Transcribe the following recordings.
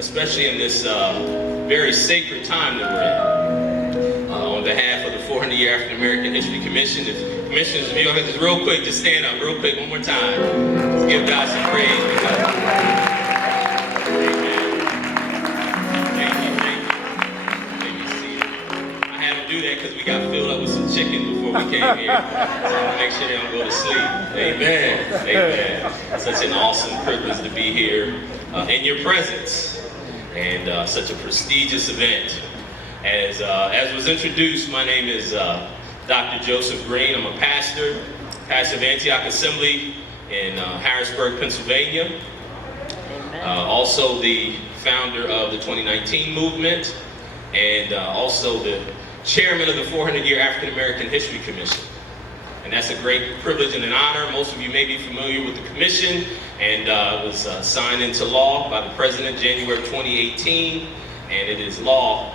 especially in this very sacred time that we're in. On behalf of the 400-year African American History Commission, if commissioners, if you just real quick, just stand up real quick one more time. Let's give God some praise. Do that because we got filled up with some chicken before we came here. So make sure they don't go to sleep. Amen. Amen. Such an awesome privilege to be here in your presence, and such a prestigious event. As was introduced, my name is Dr. Joseph Green. I'm a pastor of Antioch Assembly in Harrisburg, Pennsylvania. Also the founder of the 2019 movement, and also the chairman of the 400-year African American History Commission. And that's a great privilege and an honor. Most of you may be familiar with the commission, and it was signed into law by the president January 2018, and it is law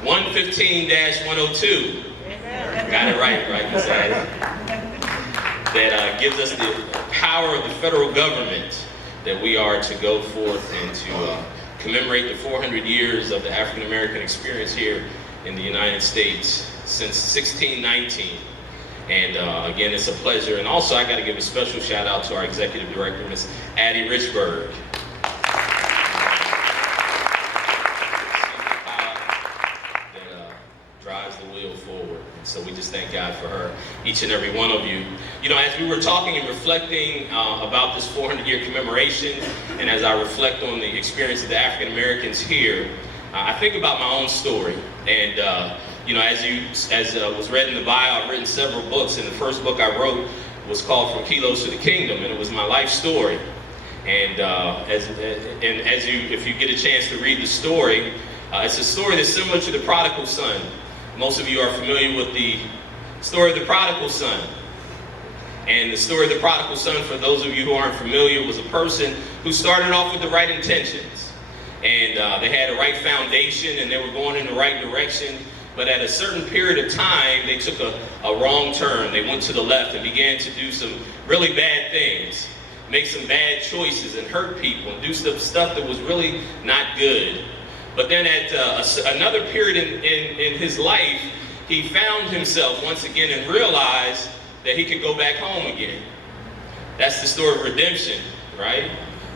115-102. Got it right, that gives us the power of the federal government that we are to go forth and to commemorate the 400 years of the African American experience here in the United States since 1619. And again, it's a pleasure. And also, I got to give a special shout out to our executive director, Ms. Addie Richburg. That drives the wheel forward. And so we just thank God for her, each and every one of you. You know, as we were talking and reflecting about this 400-year commemoration, and as I reflect on the experience of the African Americans here, I think about my own story. And you know, as was read in the bio, I've written several books, and the first book I wrote was called From Kilos to the Kingdom, and it was my life story. And if you get a chance to read the story, it's a story that's similar to the prodigal son. Most of you are familiar with the story of the prodigal son. And the story of the prodigal son, for those of you who aren't familiar, was a person who started off with the right intentions. And they had a right foundation, and they were going in the right direction. But at a certain period of time, they took a wrong turn. They went to the left and began to do some really bad things, make some bad choices, and hurt people, and do some stuff that was really not good. But then at another period in his life, he found himself once again and realized that he could go back home again. That's the story of redemption, right?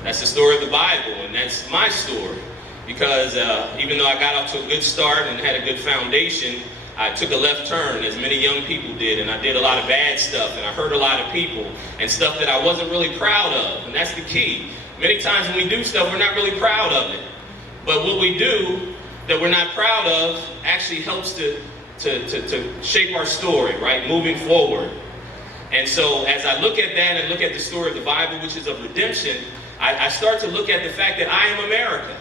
That's the story of the Bible, and that's my story. Because even though I got off to a good start and had a good foundation, I took a left turn, as many young people did, and I did a lot of bad stuff, and I hurt a lot of people, and stuff that I wasn't really proud of. And that's the key. Many times when we do stuff, we're not really proud of it. But what we do that we're not proud of actually helps to shape our story, right, moving forward. And so as I look at that and look at the story of the Bible, which is of redemption, I start to look at the fact that I am America.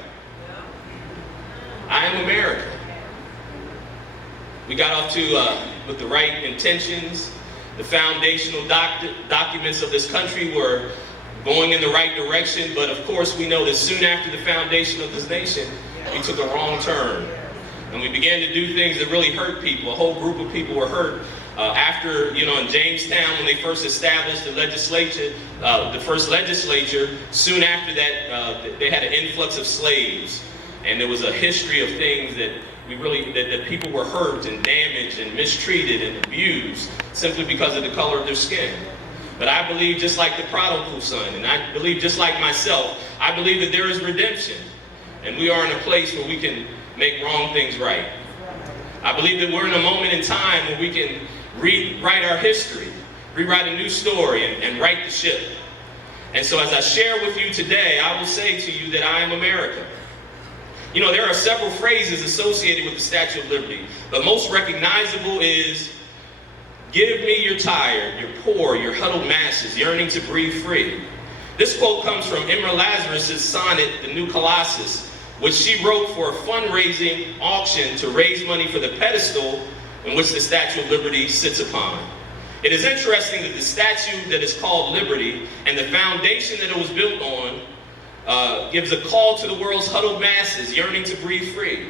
I am America. We got off to, with the right intentions. The foundational documents of this country were going in the right direction, but of course we know that soon after the foundation of this nation, we took a wrong turn. And we began to do things that really hurt people. A whole group of people were hurt. After, you know, in Jamestown, when they first established the legislature, the first legislature, soon after that, they had an influx of slaves. And there was a history of things that that people were hurt and damaged and mistreated and abused simply because of the color of their skin. But I believe, just like the prodigal son, and I believe just like myself, I believe that there is redemption. And we are in a place where we can make wrong things right. I believe that we're in a moment in time where we can rewrite our history, rewrite a new story, and right the ship. And so as I share with you today, I will say to you that I am America. You know, there are several phrases associated with the Statue of Liberty, but most recognizable is, "Give me your tired, your poor, your huddled masses, yearning to breathe free." This quote comes from Emma Lazarus's sonnet, "The New Colossus," which she wrote for a fundraising auction to raise money for the pedestal in which the Statue of Liberty sits upon. It is interesting that the statue that is called Liberty and the foundation that it was built on gives a call to the world's huddled masses yearning to breathe free.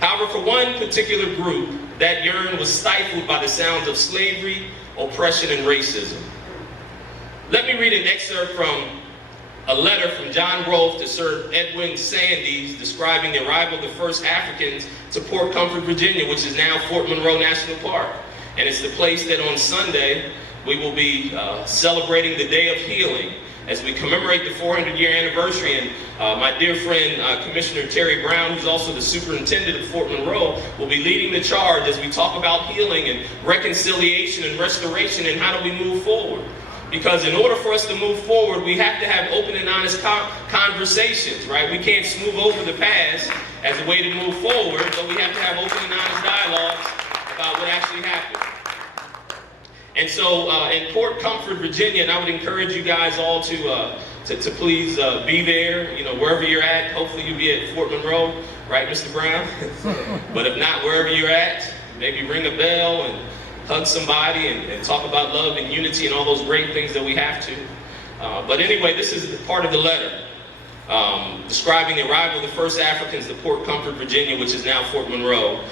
However, for one particular group, that yearn was stifled by the sounds of slavery, oppression, and racism. Let me read an excerpt from a letter from John Rolfe to Sir Edwin Sandys describing the arrival of the first Africans to Port Comfort, Virginia, which is now Fort Monroe National Park. And it's the place that on Sunday we will be celebrating the Day of Healing as we commemorate the 400-year anniversary. And my dear friend, Commissioner Terry Brown, who's also the superintendent of Fort Monroe, will be leading the charge as we talk about healing and reconciliation and restoration and how do we move forward. Because in order for us to move forward, we have to have open and honest conversations, right? We can't smooth over the past as a way to move forward, but we have to have open and honest dialogues about what actually happened. And so in Port Comfort, Virginia, and I would encourage you guys all to please be there, you know, wherever you're at. Hopefully you'll be at Fort Monroe, right, Mr. Brown? But if not, wherever you're at, maybe ring a bell and hug somebody and talk about love and unity and all those great things that we have to. But anyway, this is part of the letter describing the arrival of the first Africans to Port Comfort, Virginia, which is now Fort Monroe.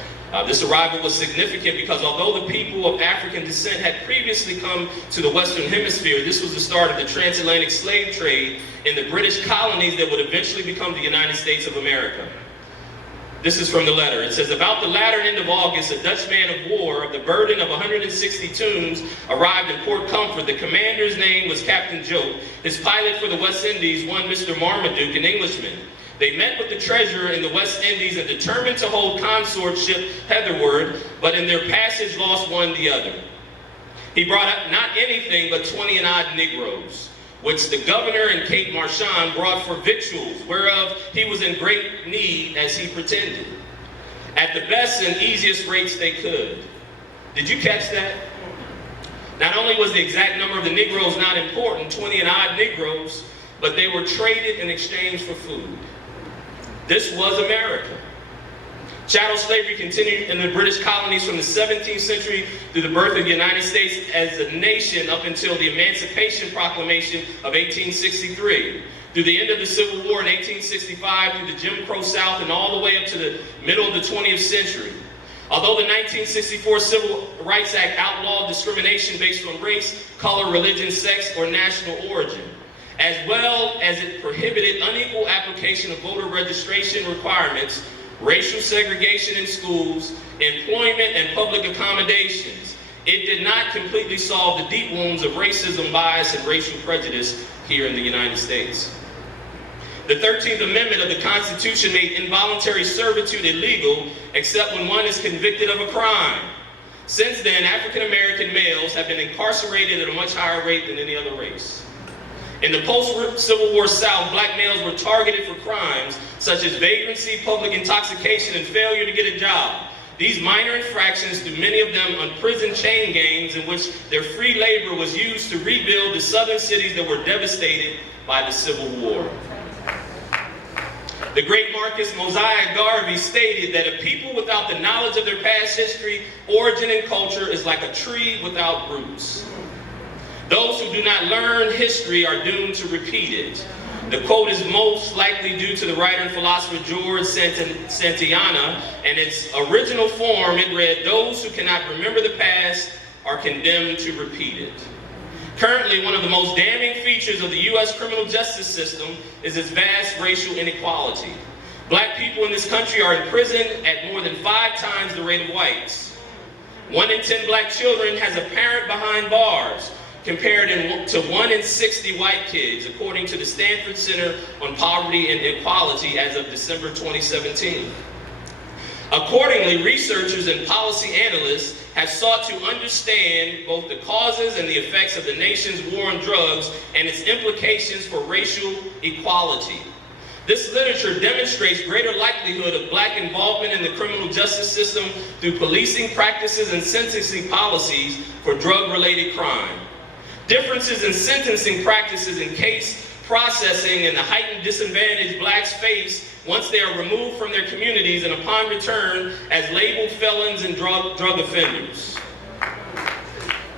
This arrival was significant because although the people of African descent had previously come to the Western Hemisphere, this was the start of the transatlantic slave trade in the British colonies that would eventually become the United States of America. This is from the letter. It says, about the latter end of August, a Dutch man of war of the burden of 160 tuns arrived in Port Comfort. The commander's name was Captain Joke. His pilot for the West Indies, one Mr. Marmaduke, an Englishman. They met with the treasurer in the West Indies and determined to hold consortship hitherward, but in their passage lost one the other. He brought up not anything but 20 and odd Negroes, which the governor and Cape Marchand brought for victuals, whereof he was in great need, as he pretended, at the best and easiest rates they could. Did you catch that? Not only was the exact number of the Negroes not important, 20 and odd Negroes, but they were traded in exchange for food. This was America. Chattel slavery continued in the British colonies from the 17th century through the birth of the United States as a nation up until the Emancipation Proclamation of 1863. Through the end of the Civil War in 1865, through the Jim Crow South, and all the way up to the middle of the 20th century. Although the 1964 Civil Rights Act outlawed discrimination based on race, color, religion, sex, or national origin, as well as it prohibited unequal application of voter registration requirements, racial segregation in schools, employment, and public accommodations, it did not completely solve the deep wounds of racism, bias, and racial prejudice here in the United States. The 13th Amendment of the Constitution made involuntary servitude illegal except when one is convicted of a crime. Since then, African American males have been incarcerated at a much higher rate than any other race. In the post-Civil War South, black males were targeted for crimes such as vagrancy, public intoxication, and failure to get a job. These minor infractions threw many of them on prison chain gangs in which their free labor was used to rebuild the southern cities that were devastated by the Civil War. The great Marcus Mosiah Garvey stated that a people without the knowledge of their past history, origin, and culture is like a tree without roots. Those who do not learn history are doomed to repeat it. The quote is most likely due to the writer and philosopher George Santayana, and its original form, it read, "Those who cannot remember the past are condemned to repeat it." Currently, one of the most damning features of the U.S. criminal justice system is its vast racial inequality. Black people in this country are imprisoned at more than 5 times the rate of whites. 1 in 10 black children has a parent behind bars, compared to 1 in 60 white kids, according to the Stanford Center on Poverty and Equality as of December 2017. Accordingly, researchers and policy analysts have sought to understand both the causes and the effects of the nation's war on drugs and its implications for racial equality. This literature demonstrates greater likelihood of black involvement in the criminal justice system through policing practices and sentencing policies for drug-related crime. Differences in sentencing practices in case processing and the heightened disadvantage blacks face once they are removed from their communities and upon return as labeled felons and drug offenders.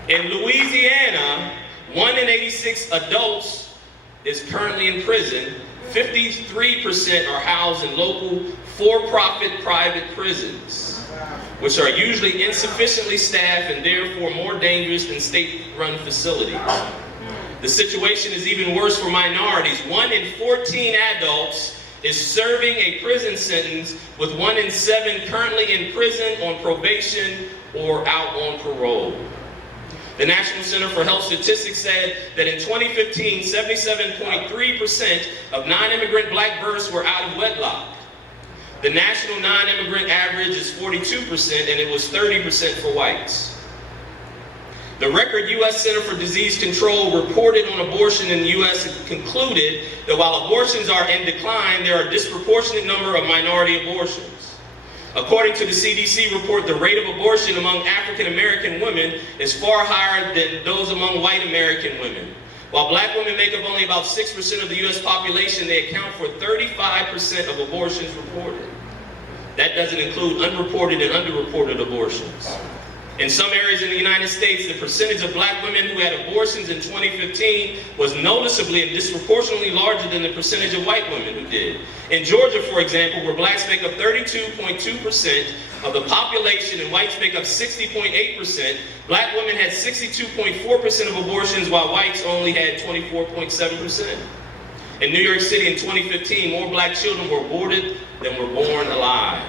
In Louisiana, 1 in 86 adults is currently in prison. 53% are housed in local for-profit private prisons, which are usually insufficiently staffed and therefore more dangerous than state-run facilities. The situation is even worse for minorities. 1 in 14 adults is serving a prison sentence, with 1 in 7 currently in prison on probation or out on parole. The National Center for Health Statistics said that in 2015, 77.3% of non-immigrant black births were out of wedlock. The national non-immigrant average is 42%, and it was 30% for whites. The record U.S. Center for Disease Control reported on abortion in the U.S. concluded that while abortions are in decline, there are a disproportionate number of minority abortions. According to the CDC report, the rate of abortion among African American women is far higher than those among white American women. While black women make up only about 6% of the U.S. population, they account for 35% of abortions reported. That doesn't include unreported and underreported abortions. In some areas in the United States, the percentage of black women who had abortions in 2015 was noticeably and disproportionately larger than the percentage of white women who did. In Georgia, for example, where blacks make up 32.2% of the population and whites make up 60.8%, black women had 62.4% of abortions, while whites only had 24.7%. In New York City in 2015, more black children were aborted than were born alive.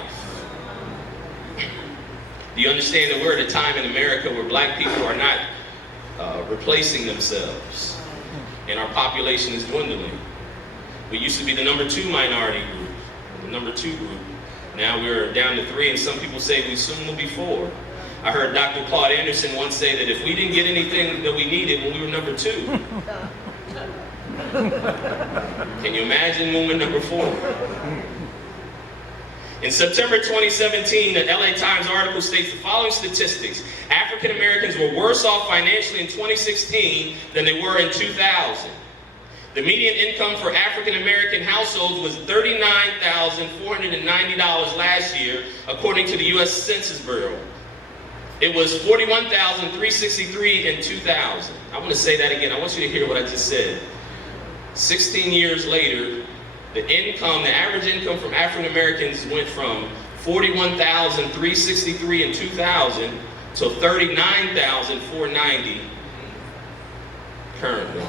Do you understand that we're at a time in America where black people are not replacing themselves, and our population is dwindling? We used to be the number 2 minority group, the number 2 group. Now we're down to 3, and some people say we soon will be 4. I heard Dr. Claude Anderson once say that if we didn't get anything that we needed when we were number 2, can you imagine when we're number 4? In September 2017, the LA Times article states the following statistics. African Americans were worse off financially in 2016 than they were in 2000. The median income for African American households was $39,490 last year, according to the U.S. Census Bureau. It was $41,363 in 2000. I want to say that again. I want you to hear what I just said. 16 years later, the average income from African Americans went from $41,363 in 2000 to $39,490 currently.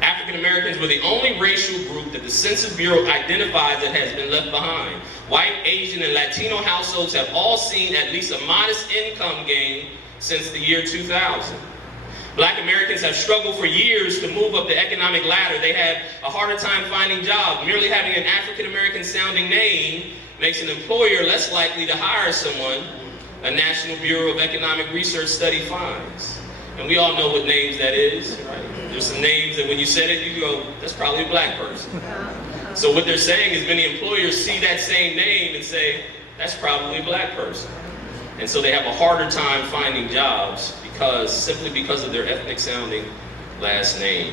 African Americans were the only racial group that the Census Bureau identifies that has been left behind. White, Asian, and Latino households have all seen at least a modest income gain since the year 2000. Black Americans have struggled for years to move up the economic ladder. They have a harder time finding jobs. Merely having an African American sounding name makes an employer less likely to hire someone, a National Bureau of Economic Research study finds. And we all know what names that is, right? There's some names that when you said it, you go, that's probably a black person. So what they're saying is many employers see that same name and say, that's probably a black person. And so they have a harder time finding jobs simply because of their ethnic sounding last name.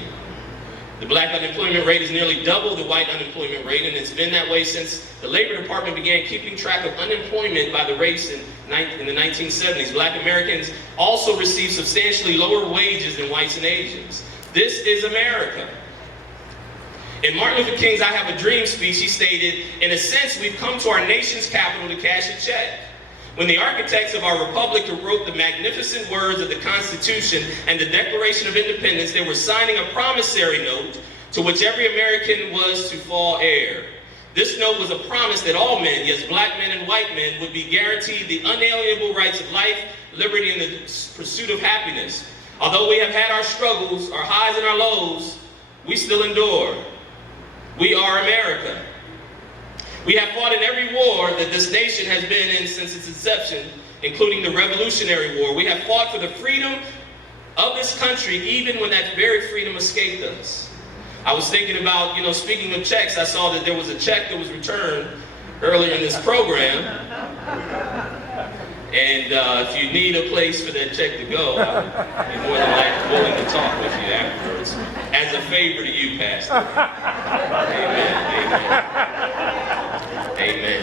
The black unemployment rate is nearly double the white unemployment rate, and it's been that way since the Labor Department began keeping track of unemployment by the race in the 1970s. Black Americans also receive substantially lower wages than whites and Asians. This is America. In Martin Luther King's I Have a Dream speech, he stated, in a sense, we've come to our nation's capital to cash a check. When the architects of our republic wrote the magnificent words of the Constitution and the Declaration of Independence, they were signing a promissory note to which every American was to fall heir. This note was a promise that all men, yes, black men and white men, would be guaranteed the unalienable rights of life, liberty, and the pursuit of happiness. Although we have had our struggles, our highs and our lows, we still endure. We are America. We have fought in every war that this nation has been in since its inception, including the Revolutionary War. We have fought for the freedom of this country, even when that very freedom escaped us. I was thinking about, speaking of checks, I saw that there was a check that was returned earlier in this program. And if you need a place for that check to go, I'd be more than willing to talk with you afterwards. As a favor to you, Pastor. Amen. Amen.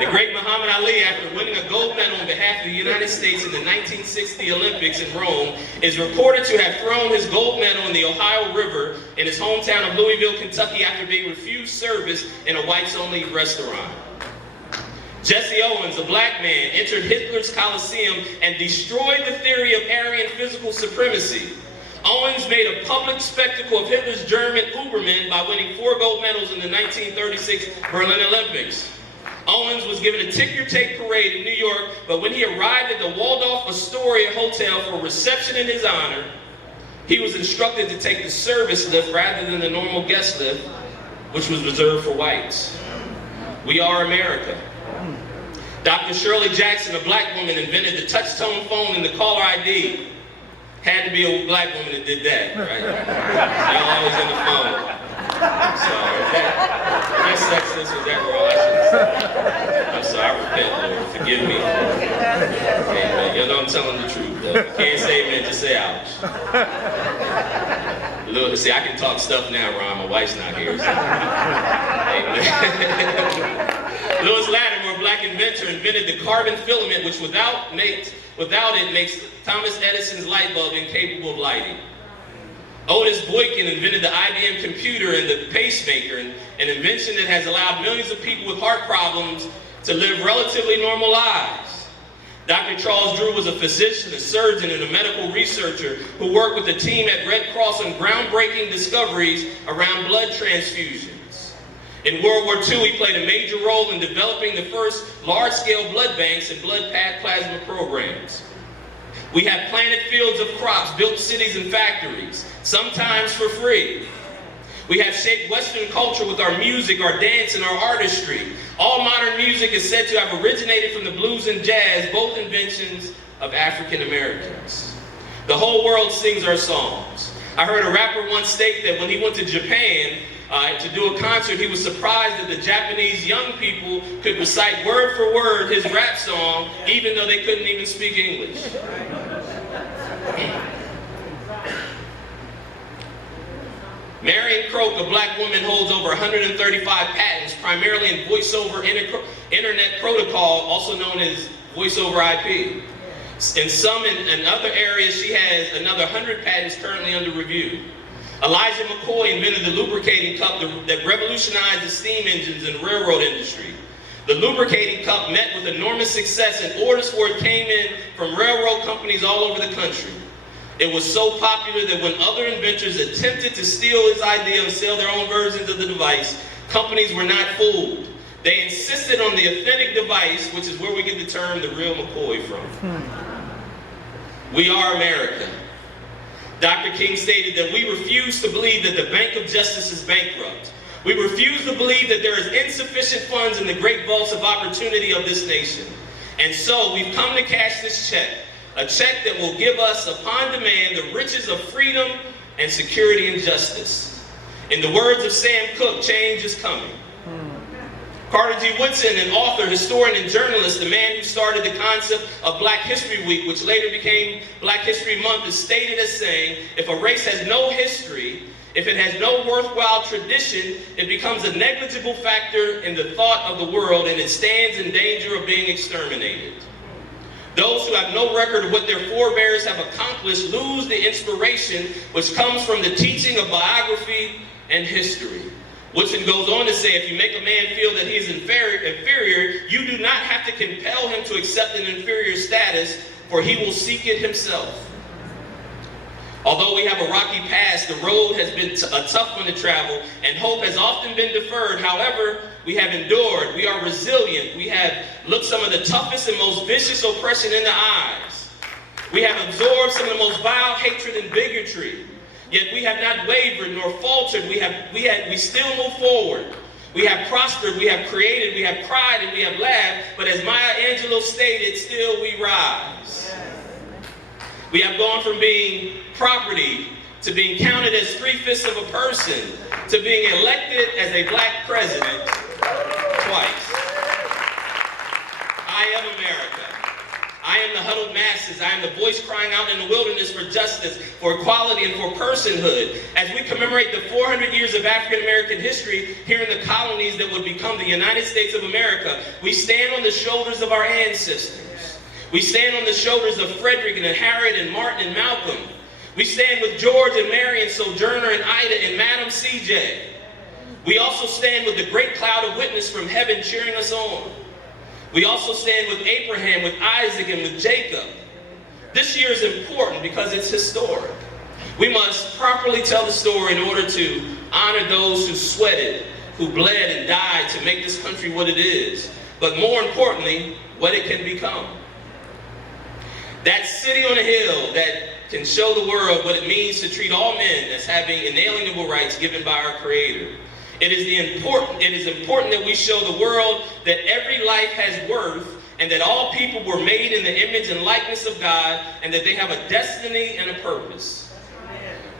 The great Muhammad Ali, after winning a gold medal on behalf of the United States in the 1960 Olympics in Rome, is reported to have thrown his gold medal in the Ohio River in his hometown of Louisville, Kentucky, after being refused service in a whites-only restaurant. Jesse Owens, a black man, entered Hitler's Colosseum and destroyed the theory of Aryan physical supremacy. Owens made a public spectacle of Hitler's German Ubermen by winning 4 gold medals in the 1936 Berlin Olympics. Owens was given a ticker-tape parade in New York, but when he arrived at the Waldorf Astoria Hotel for a reception in his honor, he was instructed to take the service lift rather than the normal guest lift, which was reserved for whites. We are America. Dr. Shirley Jackson, a black woman, invented the touch-tone phone and the caller ID. Had to be a black woman that did that, right? Y'all always on the phone. I'm sorry. Is that sexist? Was that wrong? I'm sorry. I repent, Lord. Forgive me. Amen. You know I'm telling the truth, though. If you can't say amen, just say ouch. Look, see, I can talk stuff now, Ron. My wife's not here. So. Amen. Louis Latimer, a black inventor, invented the carbon filament, which without it makes Thomas Edison's light bulb incapable of lighting. Otis Boykin invented the IBM computer and the pacemaker, an invention that has allowed millions of people with heart problems to live relatively normal lives. Dr. Charles Drew was a physician, a surgeon, and a medical researcher who worked with a team at Red Cross on groundbreaking discoveries around blood transfusions. In World War II, he played a major role in developing the first large-scale blood banks and blood plasma programs. We have planted fields of crops, built cities and factories, sometimes for free. We have shaped Western culture with our music, our dance, and our artistry. All modern music is said to have originated from the blues and jazz, both inventions of African Americans. The whole world sings our songs. I heard a rapper once state that when he went to Japan to do a concert, he was surprised that the Japanese young people could recite word for word his rap song, even though they couldn't even speak English. Marion Croak, a black woman, holds over 135 patents, primarily in voice-over internet protocol, also known as voice-over IP. In some and other areas, she has another 100 patents currently under review. Elijah McCoy invented the lubricating cup that revolutionized the steam engines in the railroad industry. The lubricating cup met with enormous success, and orders for it came in from railroad companies all over the country. It was so popular that when other inventors attempted to steal his idea and sell their own versions of the device, companies were not fooled. They insisted on the authentic device, which is where we get the term the real McCoy from. We are America. Dr. King stated that we refuse to believe that the Bank of Justice is bankrupt. We refuse to believe that there is insufficient funds in the great vaults of opportunity of this nation. And so we've come to cash this check, a check that will give us, upon demand, the riches of freedom and security and justice. In the words of Sam Cooke, change is coming. Carter G. Woodson, an author, historian, and journalist, the man who started the concept of Black History Week, which later became Black History Month, is stated as saying, if a race has no history, if it has no worthwhile tradition, it becomes a negligible factor in the thought of the world, and it stands in danger of being exterminated. Those who have no record of what their forebears have accomplished lose the inspiration which comes from the teaching of biography and history. Woodson goes on to say, if you make a man feel that he is inferior, you do not have to compel him to accept an inferior status, for he will seek it himself. Although we have a rocky past, the road has been a tough one to travel, and hope has often been deferred. However, we have endured, we are resilient, we have looked some of the toughest and most vicious oppression in the eyes. We have absorbed some of the most vile hatred and bigotry. Yet we have not wavered nor faltered. We still move forward. We have prospered, we have created, we have cried, and we have laughed. But as Maya Angelou stated, still we rise. We have gone from being property to being counted as 3/5 of a person to being elected as a black president twice. I am America. I am the huddled masses. I am the voice crying out in the wilderness for justice, for equality, and for personhood. As we commemorate the 400 years of African American history here in the colonies that would become the United States of America, we stand on the shoulders of our ancestors. We stand on the shoulders of Frederick and Harriet and Martin and Malcolm. We stand with George and Mary and Sojourner and Ida and Madam C.J. We also stand with the great cloud of witness from heaven cheering us on. We also stand with Abraham, with Isaac, and with Jacob. This year is important because it's historic. We must properly tell the story in order to honor those who sweated, who bled and died to make this country what it is, but more importantly, what it can become. That city on a hill that can show the world what it means to treat all men as having inalienable rights given by our Creator. It is important that we show the world that every life has worth, and that all people were made in the image and likeness of God, and that they have a destiny and a purpose.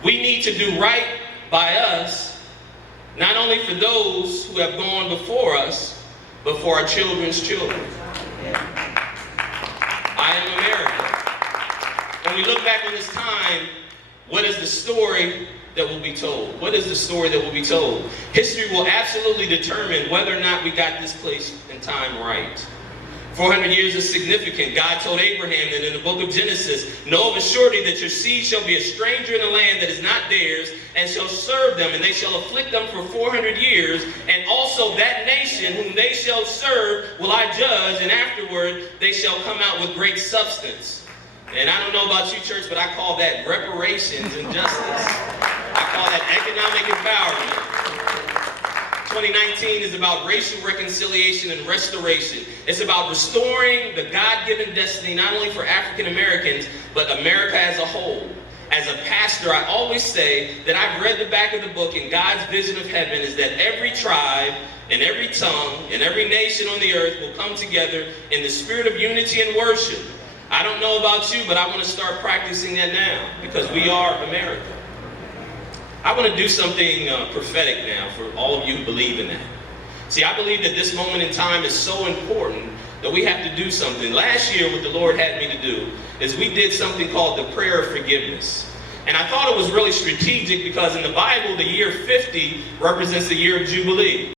We need to do right by us, not only for those who have gone before us, but for our children's children. I am America. When we look back on this time, what is the story that will be told? What is the story that will be told? History will absolutely determine whether or not we got this place and time right. 400 years is significant. God told Abraham that in the book of Genesis, know of a surety that your seed shall be a stranger in a land that is not theirs, and shall serve them, and they shall afflict them for 400 years, and also that nation whom they shall serve will I judge, and afterward they shall come out with great substance. And I don't know about you, church, but I call that reparations and justice. I call that economic empowerment. 2019 is about racial reconciliation and restoration. It's about restoring the God-given destiny not only for African Americans, but America as a whole. As a pastor, I always say that I've read the back of the book, and God's vision of heaven is that every tribe and every tongue and every nation on the earth will come together in the spirit of unity and worship. I don't know about you, but I want to start practicing that now, because we are America. I want to do something prophetic now for all of you who believe in that. See, I believe that this moment in time is so important that we have to do something. Last year, what the Lord had me to do is we did something called the prayer of forgiveness. And I thought it was really strategic because in the Bible, the year 50 represents the year of Jubilee.